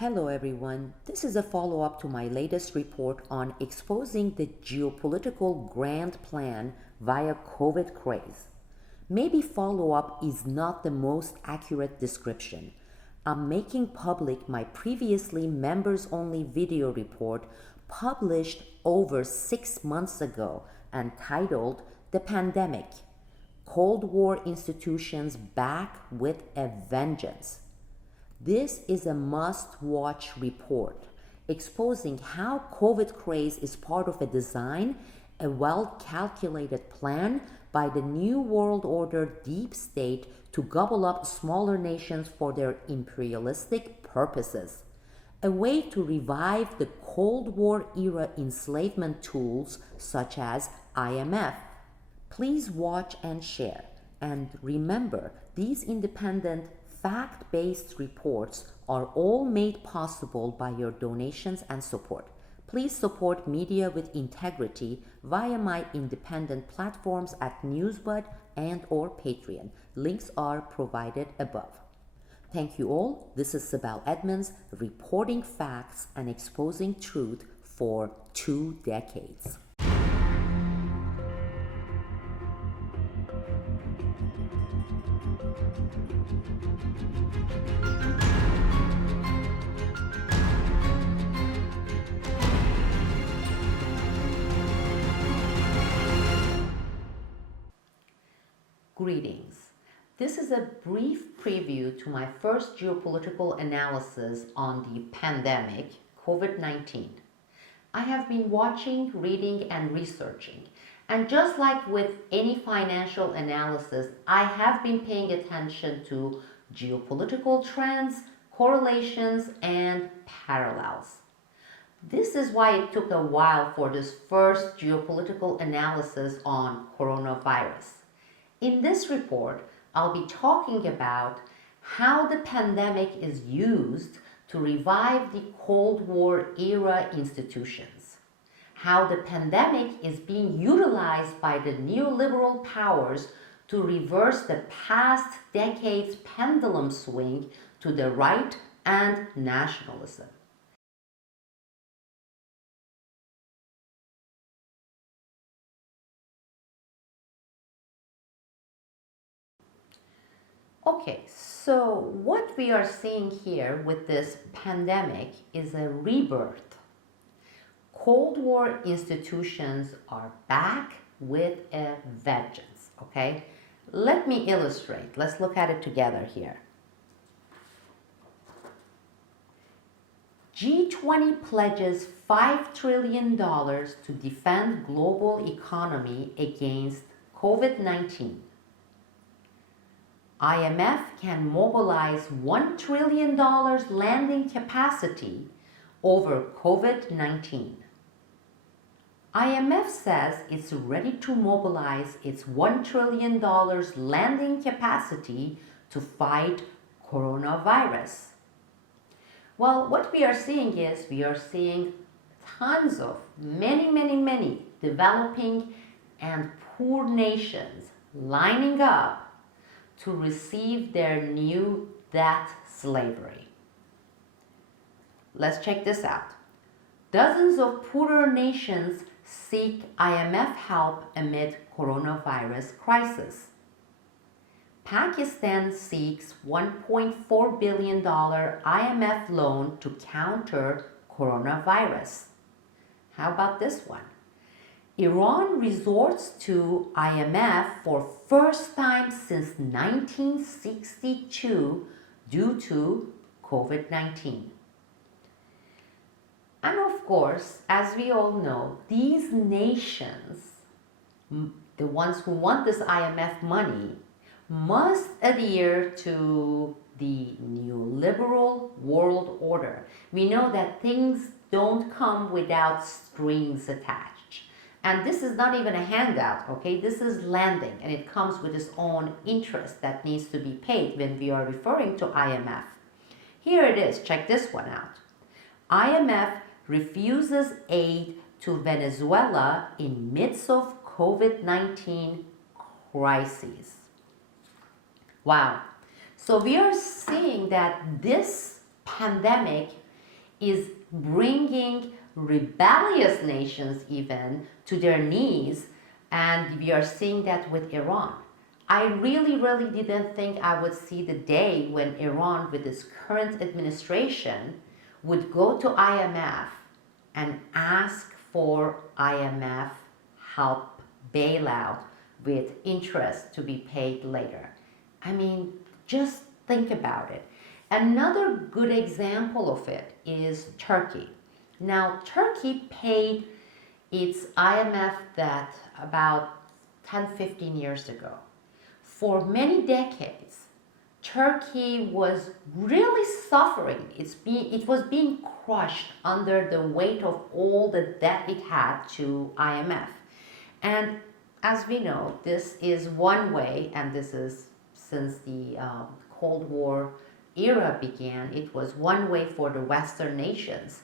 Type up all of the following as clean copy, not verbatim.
Hello everyone, this is a follow-up to my latest report on exposing the geopolitical grand plan via Covid-Craze. Maybe follow-up is not the most accurate description. I'm making public my previously members-only video report published over 6 months ago and titled The Pandemic, Cold War Institutions Back with a Vengeance. This is a must-watch report exposing how Covid-Craze is part of a design, a well-calculated plan by the New World Order deep state to gobble up smaller nations for their imperialistic purposes. A way to revive the Cold War era enslavement tools such as IMF. Please watch and share. And remember, these independent fact-based reports are all made possible by your donations and support. Please support media with integrity via my independent platforms at Newsbud and or Patreon. Links are provided above. Thank you all. This is Sibel Edmonds reporting facts and exposing truth for 2 decades. Greetings. This is a brief preview to my first geopolitical analysis on the pandemic, COVID-19. I have been watching, reading, and researching. And just like with any financial analysis, I have been paying attention to geopolitical trends, correlations, and parallels. This is why it took a while for this first geopolitical analysis on coronavirus. In this report, I'll be talking about how the pandemic is used to revive the Cold War era institutions, how the pandemic is being utilized by the neoliberal powers to reverse the past decade's pendulum swing to the right and nationalism. Okay, so what we are seeing here with this pandemic is a rebirth. Cold War institutions are back with a vengeance, okay? Let me illustrate. Let's look at it together here. G20 pledges $5 trillion to defend global economy against COVID-19. IMF can mobilize $1 trillion lending capacity over COVID-19. IMF says it's ready to mobilize its $1 trillion lending capacity to fight coronavirus. Well, what we are seeing is we are seeing tons of many developing and poor nations lining up to receive their new debt slavery. Let's check this out. Dozens of poorer nations seek IMF help amid coronavirus crisis. Pakistan seeks $1.4 billion IMF loan to counter coronavirus. How about this one? Iran resorts to IMF for first time since 1962 due to COVID-19. And of course, as we all know, these nations, the ones who want this IMF money, must adhere to the neoliberal world order. We know that things don't come without strings attached. And this is not even a handout, okay? This is lending, and it comes with its own interest that needs to be paid when we are referring to IMF. Here it is, check this one out. IMF refuses aid to Venezuela in midst of COVID-19 crises. Wow. So we are seeing that this pandemic is bringing rebellious nations even to their knees, and we are seeing that with Iran. I really, really didn't think I would see the day when Iran, with its current administration, would go to IMF and ask for IMF help bailout with interest to be paid later. I mean, just think about it. Another good example of it is Turkey. Now, Turkey paid its IMF debt about 10, 15 years ago. For many decades, Turkey was really suffering. It was being crushed under the weight of all the debt it had to IMF. And as we know, this is one way, and this is since the Cold War era began, it was one way for the Western nations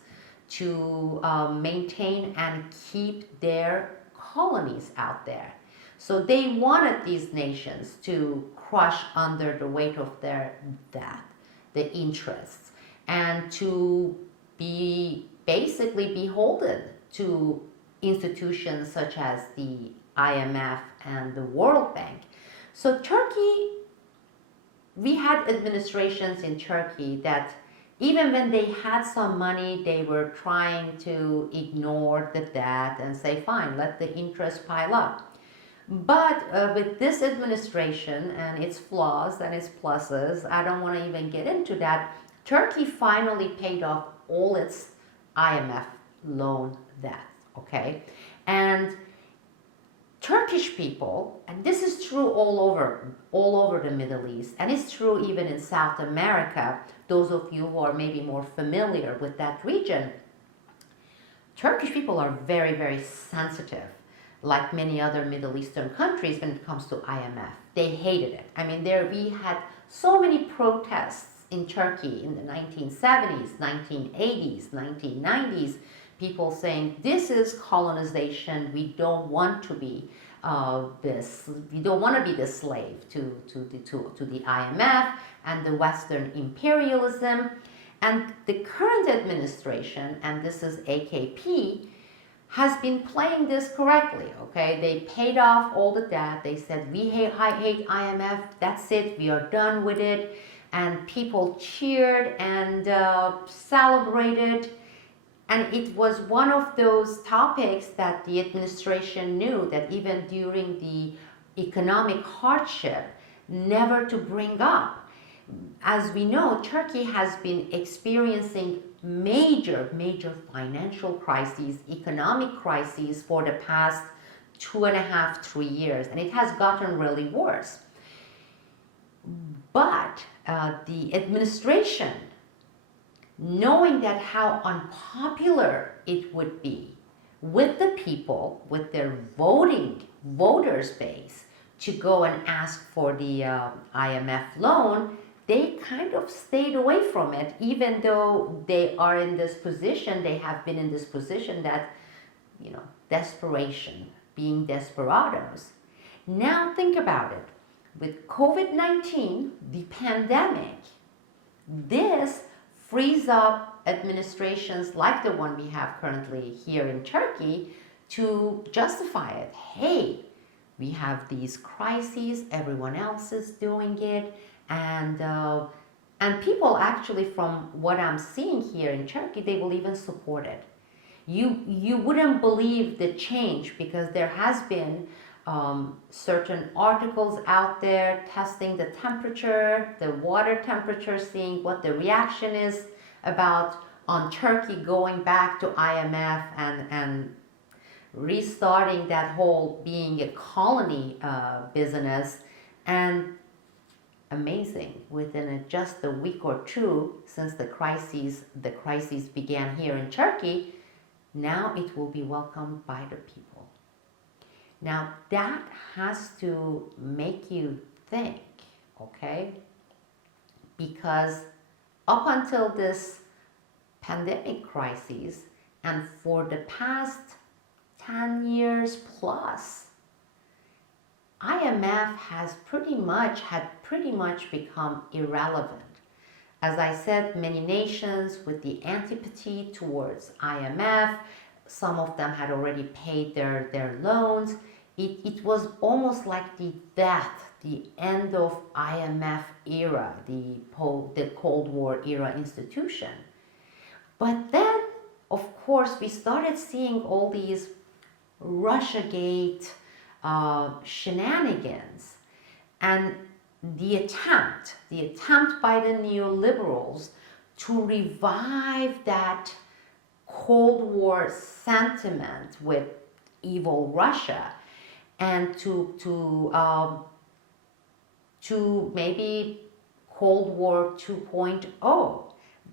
to maintain and keep their colonies out there. So they wanted these nations to crush under the weight of their debt, the interests, and to be basically beholden to institutions such as the IMF and the World Bank. So Turkey, we had administrations in Turkey that even when they had some money, they were trying to ignore the debt and say, fine, let the interest pile up. But with this administration and its flaws and its pluses, I don't want to even get into that, Turkey finally paid off all its IMF loan debt, okay? And Turkish people, and this is true all over the Middle East, and it's true even in South America, those of you who are maybe more familiar with that region, Turkish people are very, very sensitive, like many other Middle Eastern countries when it comes to IMF. They hated it. I mean, we had so many protests in Turkey in the 1970s, 1980s, 1990s, people saying, this is colonization, we don't want to be we don't want to be the slave to the IMF and the Western imperialism. And the current administration, and this is AKP, has been playing this correctly, okay? They paid off all the debt. They said, I hate IMF, that's it, we are done with it. And people cheered and celebrated. And it was one of those topics that the administration knew that even during the economic hardship, never to bring up. As we know, Turkey has been experiencing major financial crises, economic crises for the past 2.5, 3 years, and it has gotten really worse. But the administration, knowing that how unpopular it would be with the people, with their voters base, to go and ask for the IMF loan, they kind of stayed away from it, even though they are in this position, they have been in this position that, desperation, being desperados. Now think about it. With COVID-19, the pandemic, this frees up administrations like the one we have currently here in Turkey to justify it. Hey, we have these crises, everyone else is doing it, and people actually, from what I'm seeing here in Turkey, they will even support it. You wouldn't believe the change, because there has been certain articles out there testing the temperature, the water temperature, seeing what the reaction is about on Turkey going back to IMF and restarting that whole being a colony business. And amazing, within just a week or two since the crises began here in Turkey, now it will be welcomed by the people. Now that has to make you think, okay? Because up until this pandemic crisis, and for the past 10 years plus, IMF had pretty much become irrelevant. As I said, many nations with the antipathy towards IMF, some of them had already paid their loans. It was almost like the death, the end of IMF era, the Cold War era institution. But then, of course, we started seeing all these Russiagate shenanigans, and the attempt by the neoliberals to revive that Cold War sentiment with evil Russia, and to maybe Cold War 2.0.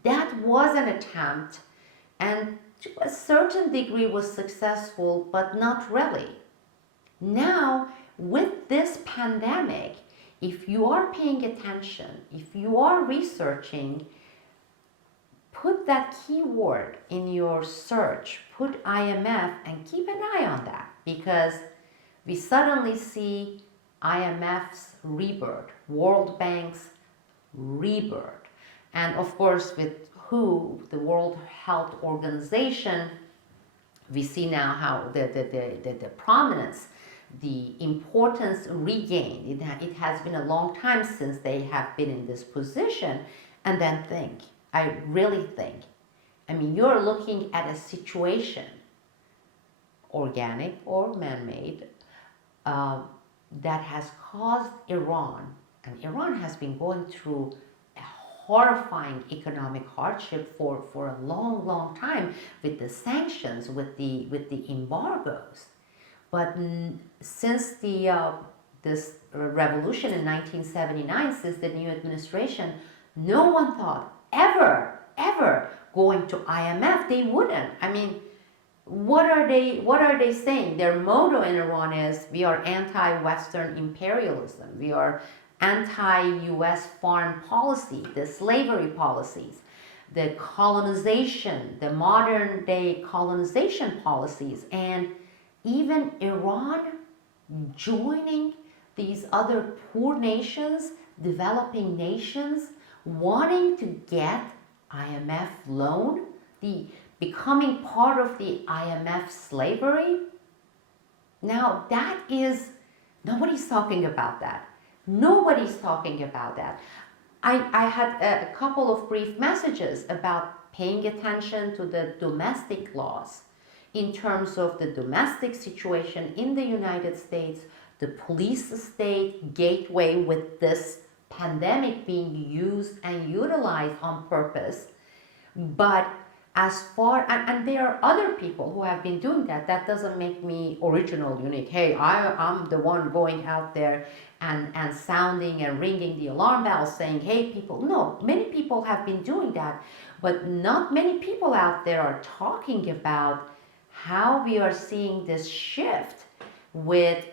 That was an attempt, and to a certain degree was successful, but not really. Now, with this pandemic, if you are paying attention, if you are researching, put that keyword in your search, put IMF, and keep an eye on that, because we suddenly see IMF's rebirth, World Bank's rebirth, and of course with WHO, the World Health Organization, we see now how the prominence, the importance regained. It has been a long time since they have been in this position. And then I really think, I mean, you're looking at a situation, organic or man-made, that has caused Iran, and Iran has been going through a horrifying economic hardship for a long time with the sanctions, with the embargoes. But since this revolution in 1979, since the new administration, no one thought ever going to IMF. They wouldn't. I mean, what are they saying? Their motto in Iran is, we are anti-Western imperialism. We are anti-US foreign policy, the slavery policies, the colonization, the modern day colonization policies, and even Iran joining these other poor nations, developing nations, wanting to get IMF loan, becoming part of the IMF slavery. Now that is, nobody's talking about that. Nobody's talking about that. I had a couple of brief messages about paying attention to the domestic laws in terms of the domestic situation in the United States, the police state gateway with this pandemic being used and utilized on purpose. But as far, and there are other people who have been doing that. That doesn't make me original, unique. Hey, I'm the one going out there and sounding and ringing the alarm bells saying, hey, people. No, many people have been doing that, but not many people out there are talking about how we are seeing this shift with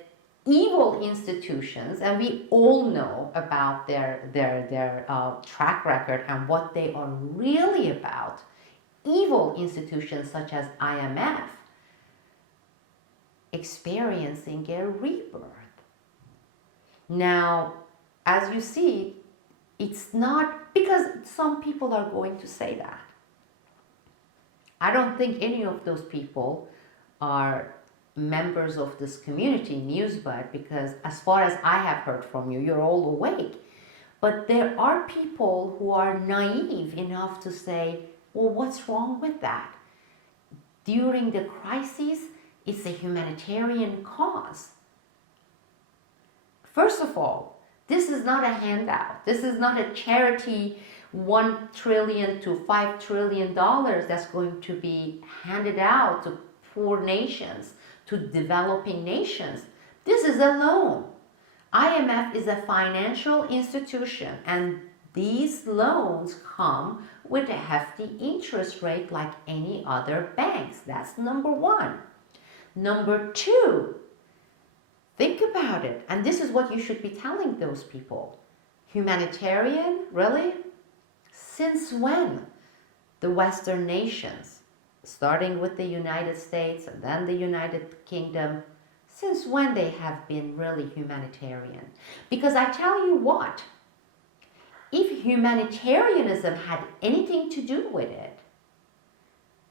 evil institutions, and we all know about their track record and what they are really about. Evil institutions such as IMF experiencing a rebirth. Now, as you see, it's not because some people are going to say that. I don't think any of those people are members of this community, Newsbud, because as far as I have heard from you, you're all awake. But there are people who are naive enough to say, well, what's wrong with that? During the crisis, it's a humanitarian cause. First of all, this is not a handout. This is not a charity $1 trillion to $5 trillion that's going to be handed out to poor nations, to developing nations. This is a loan. IMF is a financial institution, and these loans come with a hefty interest rate like any other banks. That's number one. Number two, think about it, and this is what you should be telling those people. Humanitarian, really? Since when the Western nations, starting with the United States and then the United Kingdom, since when they have been really humanitarian? Because I tell you what, if humanitarianism had anything to do with it,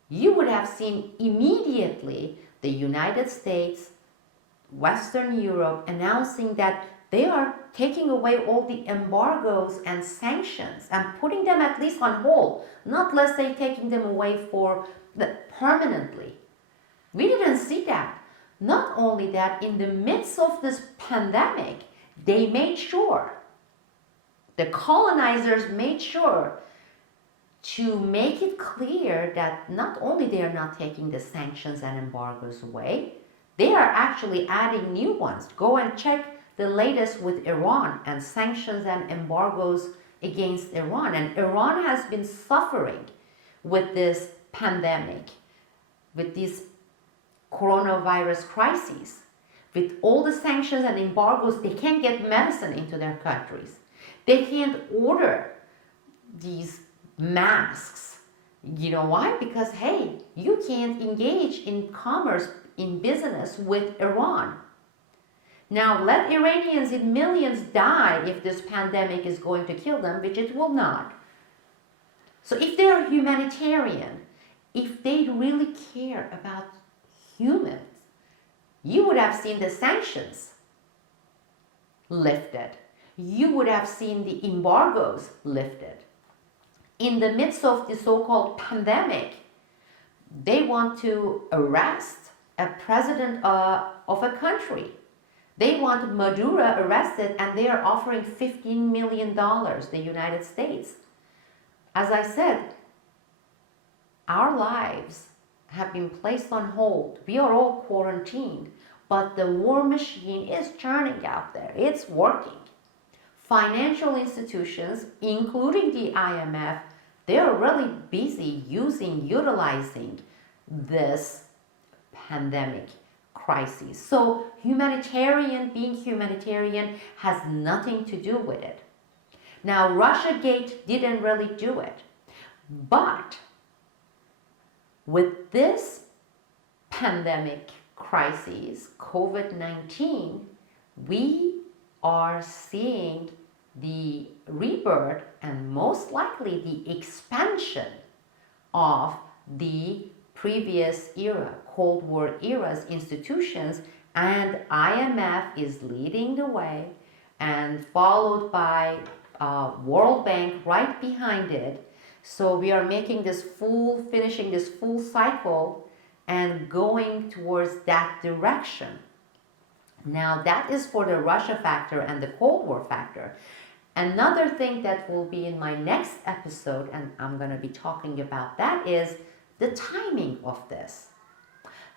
you would have seen immediately the United States, Western Europe announcing that they are taking away all the embargoes and sanctions and putting them at least on hold, not let's say taking them away for permanently. We didn't see that. Not only that, in the midst of this pandemic, they made sure, the colonizers made sure to make it clear that not only they are not taking the sanctions and embargoes away, they are actually adding new ones. Go and check the latest with Iran and sanctions and embargoes against Iran. And Iran has been suffering with this pandemic, with these coronavirus crises. With all the sanctions and embargoes, they can't get medicine into their countries. They can't order these masks. You know why? Because, hey, you can't engage in commerce, in business with Iran. Now, let Iranians in millions die if this pandemic is going to kill them, which it will not. So if they're humanitarian, if they really care about humans, you would have seen the sanctions lifted. You would have seen the embargoes lifted. In the midst of the so-called pandemic, they want to arrest a president of a country. They want Maduro arrested, and they are offering $15 million, the United States. As I said, our lives have been placed on hold. We are all quarantined, but the war machine is churning out there. It's working. Financial institutions, including the IMF, they're really busy utilizing this pandemic crisis. So being humanitarian has nothing to do with it. Now, Russiagate didn't really do it. But with this pandemic crisis, COVID-19, we are seeing the rebirth and most likely the expansion of the previous era, Cold War era's institutions, and IMF is leading the way, and followed by World Bank right behind it. So we are finishing this full cycle and going towards that direction. Now that is for the Russia factor and the Cold War factor. Another thing that will be in my next episode, and I'm going to be talking about that, is the timing of this.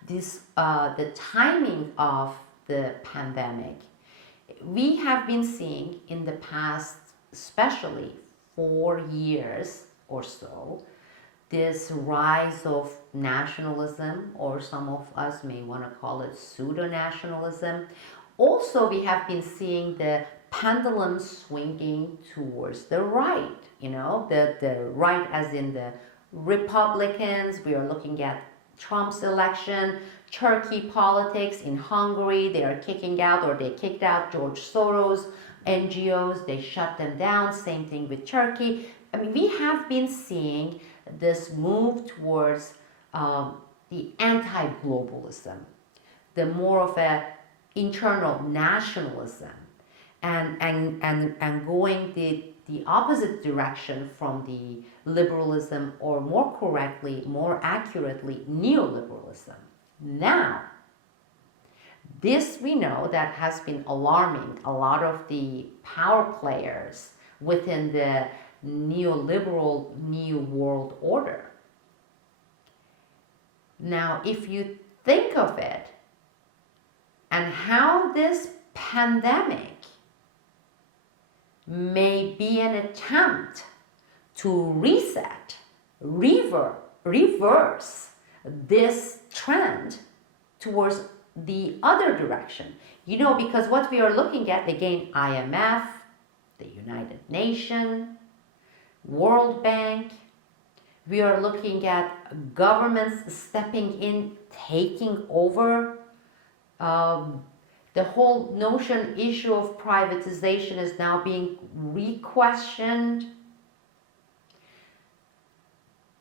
The timing of the pandemic. We have been seeing in the past, especially 4 years or so, this rise of nationalism, or some of us may want to call it pseudo-nationalism. Also, we have been seeing the pendulum swinging towards the right, the right as in the Republicans. We are looking at Trump's election, Turkey politics in Hungary. They are kicking out, or they kicked out George Soros NGOs. They shut them down. Same thing with Turkey. I mean, we have been seeing this move towards the anti-globalism, the more of a internal nationalism, and going the opposite direction from the liberalism, or more correctly, more accurately, neoliberalism. Now, this we know that has been alarming a lot of the power players within the neoliberal New World Order. Now, if you think of it, and how this pandemic may be an attempt to reverse this trend towards the other direction. Because what we are looking at, again, IMF, the United Nations, World Bank, we are looking at governments stepping in, taking over The whole notion issue of privatization is now being re-questioned.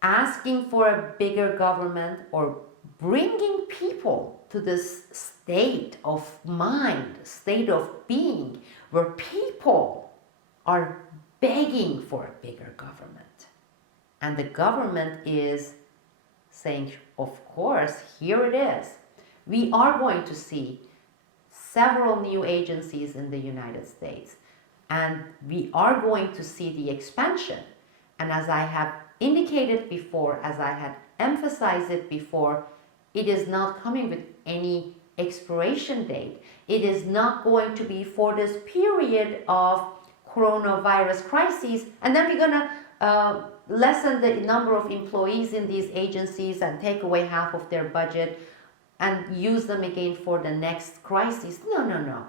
Asking for a bigger government or bringing people to this state of mind, state of being, where people are begging for a bigger government. And the government is saying, of course, here it is. We are going to see several new agencies in the United States, and we are going to see the expansion. And as I have indicated before, as I had emphasized it before, it is not coming with any expiration date. It is not going to be for this period of coronavirus crises, and then we're going to lessen the number of employees in these agencies and take away half of their budget and use them again for the next crisis. No.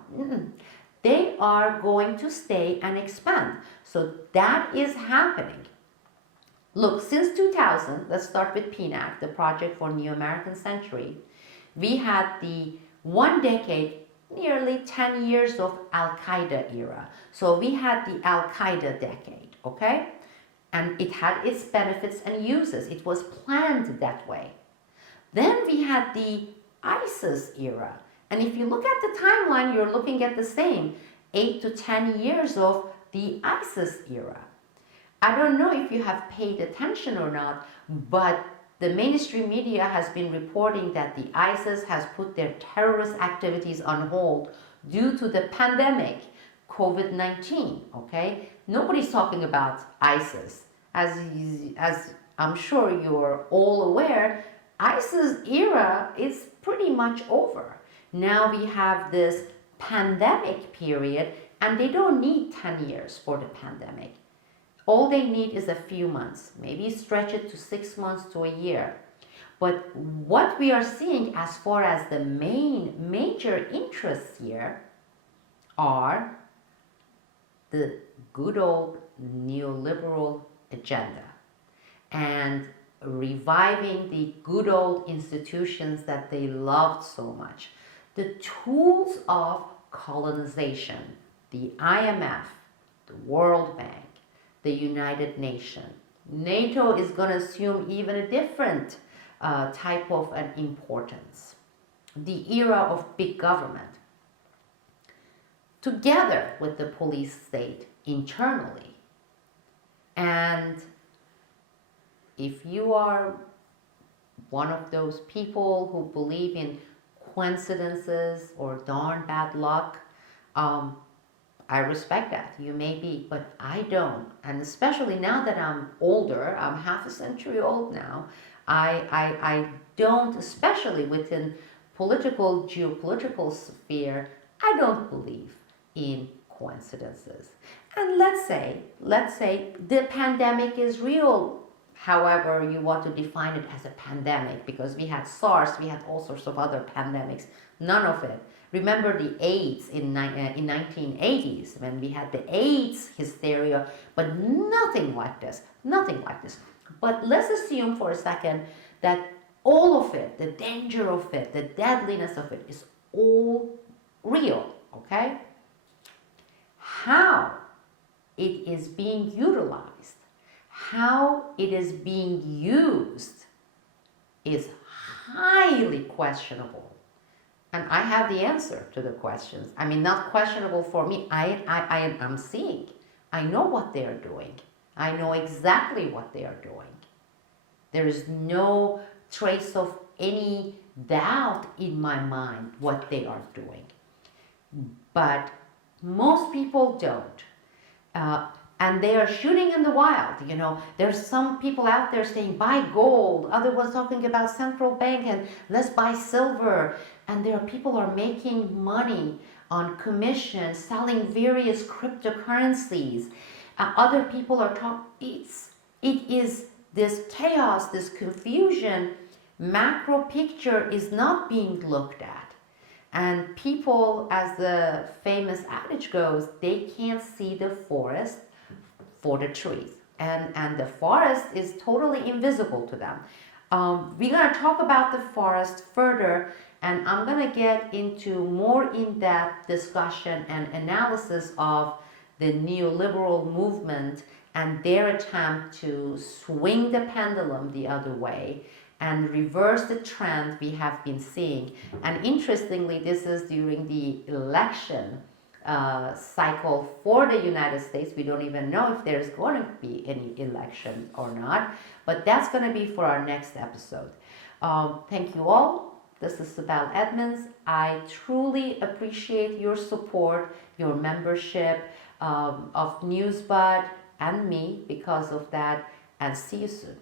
They are going to stay and expand. So that is happening. Look, since 2000, let's start with PNAC, the Project for New American Century, we had the 1 decade, nearly 10 years of Al-Qaeda era. So we had the Al-Qaeda decade, okay? And it had its benefits and uses. It was planned that way. Then we had the ISIS era. And if you look at the timeline, you're looking at the same 8 to 10 years of the ISIS era. I don't know if you have paid attention or not, but the mainstream media has been reporting that the ISIS has put their terrorist activities on hold due to the pandemic, COVID-19, okay? Nobody's talking about ISIS. As I'm sure you're all aware, ISIS era is pretty much over. Now we have this pandemic period, and they don't need 10 years for the pandemic. All they need is a few months, maybe stretch it to 6 months to a year. But what we are seeing as far as the major interests here are the good old neoliberal agenda and reviving the good old institutions that they loved so much. The tools of colonization, the IMF, the World Bank, the United Nations. NATO is going to assume even a different type of an importance. The era of big government, together with the police state internally. And if you are one of those people who believe in coincidences or darn bad luck, I respect that. You may be, but I don't. And especially now that I'm older, I'm half a century old now, I don't, especially within geopolitical sphere, I don't believe in coincidences. And let's say the pandemic is real, however you want to define it as a pandemic, because we had SARS, we had all sorts of other pandemics, none of it. Remember the AIDS in 1980s, when we had the AIDS hysteria, but nothing like this. But let's assume for a second that all of it, the danger of it, the deadliness of it, is all real, okay? How it is being utilized, how it is being used is highly questionable. And I have the answer to the questions. I mean, not questionable for me. I'm seeing. I know what they're doing. I know exactly what they are doing. There is no trace of any doubt in my mind what they are doing. But most people don't. And they are shooting in the wild. You know, there's some people out there saying buy gold. Others was talking about central bank and let's buy silver. And there are people are making money on commission, selling various cryptocurrencies. Other people are talking. It is this chaos, this confusion. Macro picture is not being looked at. And people, as the famous adage goes, they can't see the forest for the trees. And the forest is totally invisible to them. We're going to talk about the forest further, and I'm going to get into more in-depth discussion and analysis of the neoliberal movement and their attempt to swing the pendulum the other way and reverse the trend we have been seeing. And interestingly, this is during the election cycle for the United States. We don't even know if there's going to be any election or not, but that's going to be for our next episode. Thank you all. This is Sibel Edmonds. I truly appreciate your support, your membership of Newsbud and me because of that, and see you soon.